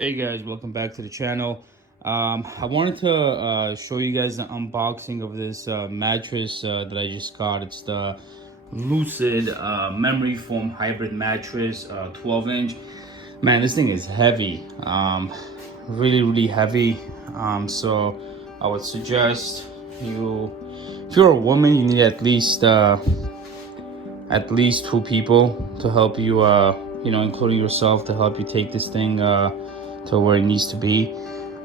Hey guys, welcome back to the channel. I wanted to show you guys the unboxing of this mattress that I just got. It's the Lucid memory foam hybrid mattress, 12-inch. Man, this thing is heavy, really heavy. So I would suggest you, if you're a woman, you need at least two people to help you, including yourself, to help you take this thing to where it needs to be.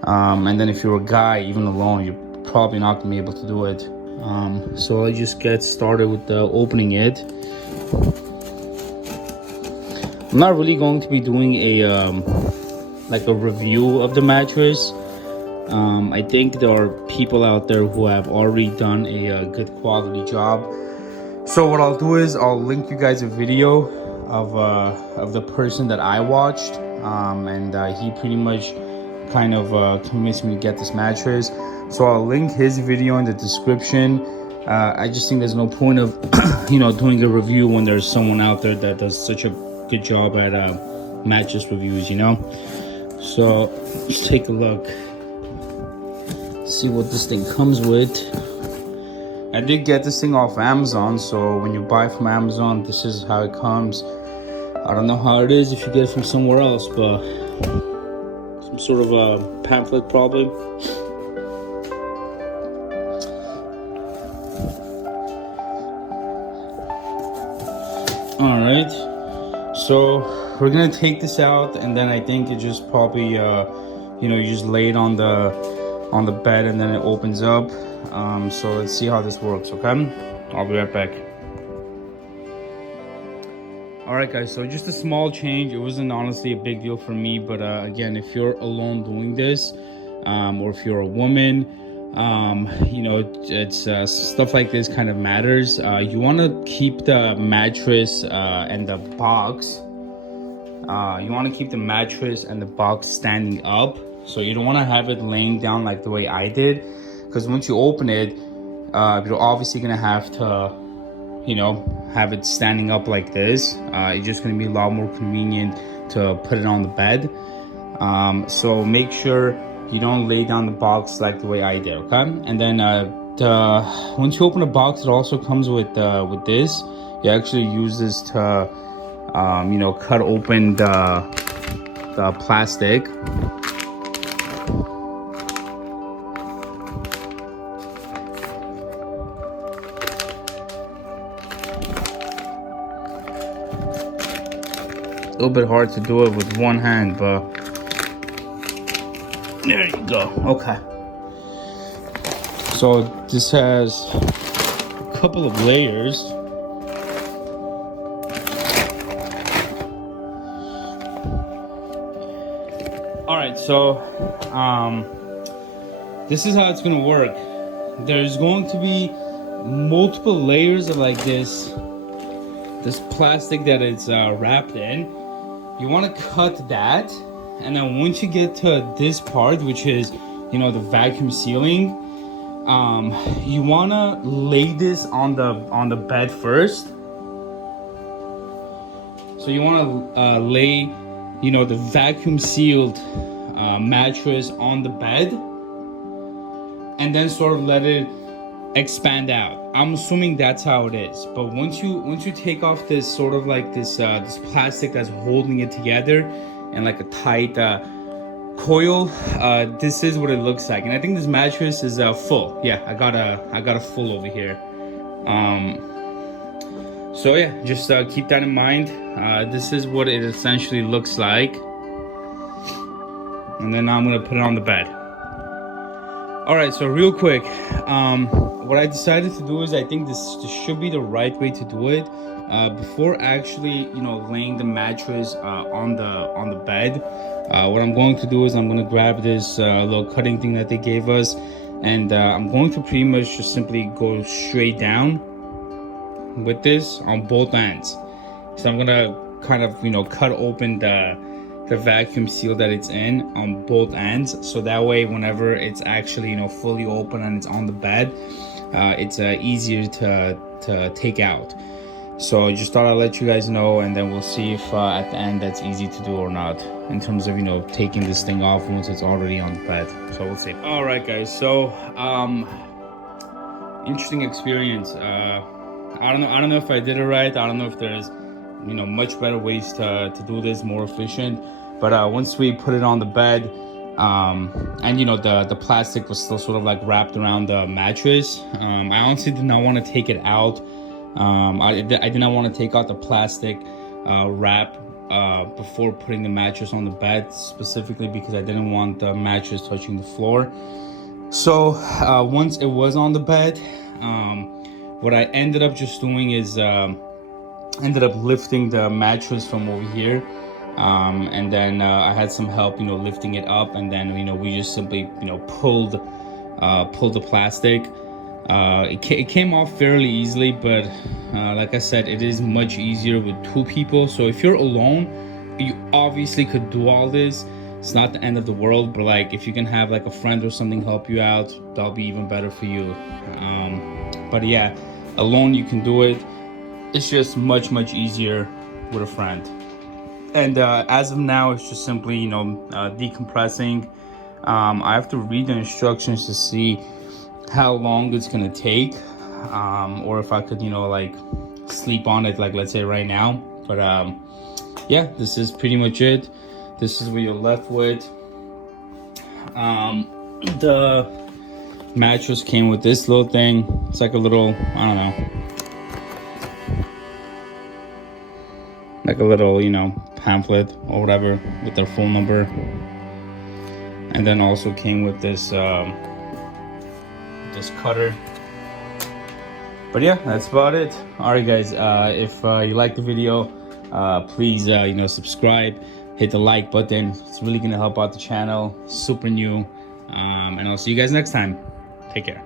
And then if you're a guy, even alone, you're probably not gonna be able to do it. So I just get started with opening it. I'm not really going to be doing a review of the mattress. I think there are people out there who have already done a good quality job. So what I'll do is I'll link you guys a video of the person that I watched, and he pretty much kind of convinced me to get this mattress. So I'll link his video in the description. I just think there's no point of doing a review when there's someone out there that does such a good job at mattress reviews, So let's take a look, see what this thing comes with. I did get this thing off Amazon, so when you buy from Amazon, this is how it comes. I don't know how it is if you get it from somewhere else, but some sort of a pamphlet probably. All right, so we're gonna take this out, and then I think it just probably, you just lay it on the bed, and then it opens up. So let's see how this works, okay? I'll be right back. All right, guys, so just a small change. It wasn't honestly a big deal for me, but again, if you're alone doing this, or if you're a woman, it's stuff like this kind of matters. You want to keep the mattress and the box. You want to keep the mattress and the box standing up. So you don't want to have it laying down like the way I did, because once you open it, you're obviously gonna have to, have it standing up like this. It's just gonna be a lot more convenient to put it on the bed. So make sure you don't lay down the box like the way I did, okay? And then once you open the box, it also comes with this. You actually use this to, cut open the plastic. A little bit hard to do it with one hand, but there you go. Okay, so this has a couple of layers. All right, so this is how it's gonna work. There's going to be multiple layers of like this plastic that it's wrapped in. You want to cut that, and then once you get to this part, which is the vacuum sealing, you want to lay this on the bed first. So you want to lay the vacuum sealed mattress on the bed, and then sort of let it expand out. I'm assuming that's how it is. But once you take off this sort of like this plastic that's holding it together and like a tight coil, this is what it looks like. And I think this mattress is full. Yeah, I got a full over here. So yeah, just keep that in mind. This is what it essentially looks like. And then now I'm gonna put it on the bed. All right, so real quick, what I decided to do is I think this should be the right way to do it. Before actually, laying the mattress on the bed, what I'm going to do is I'm going to grab this little cutting thing that they gave us, and I'm going to pretty much just simply go straight down with this on both ends. So I'm going to kind of, cut open the vacuum seal that it's in on both ends, so that way whenever it's actually fully open and it's on the bed, it's easier to take out. So I just thought I'd let you guys know, and then we'll see if at the end that's easy to do or not, in terms of, you know, taking this thing off once it's already on the bed. So we'll see. All right, guys. So interesting experience. I don't know if I did it right. I don't know if there's, you know, much better ways to do this, more efficient. But once we put it on the bed, and you know, the plastic was still sort of like wrapped around the mattress. I honestly did not want to take it out. I did not want to take out the plastic wrap before putting the mattress on the bed, specifically because I didn't want the mattress touching the floor. So once it was on the bed, what I ended up just doing is ended up lifting the mattress from over here, and then I had some help, you know, lifting it up, and then, you know, we just simply, you know, pulled the plastic. It came off fairly easily, but like I said, it is much easier with two people. So if you're alone, you obviously could do all this. It's not the end of the world, but like if you can have like a friend or something help you out, that'll be even better for you. But yeah, alone you can do it. It's just much easier with a friend. And as of now, it's just simply, you know, decompressing. I have to read the instructions to see how long it's gonna take, or if I could, you know, like sleep on it, like let's say right now. But yeah, this is pretty much it. This is what you're left with. The mattress came with this little thing. It's like a little, I don't know, like a little, you know, pamphlet or whatever with their phone number. And then also came with this this cutter. But yeah, that's about it. All right, guys, if you like the video, please you know, subscribe, hit the like button. It's really gonna help out the channel. Super new. And I'll see you guys next time. Take care.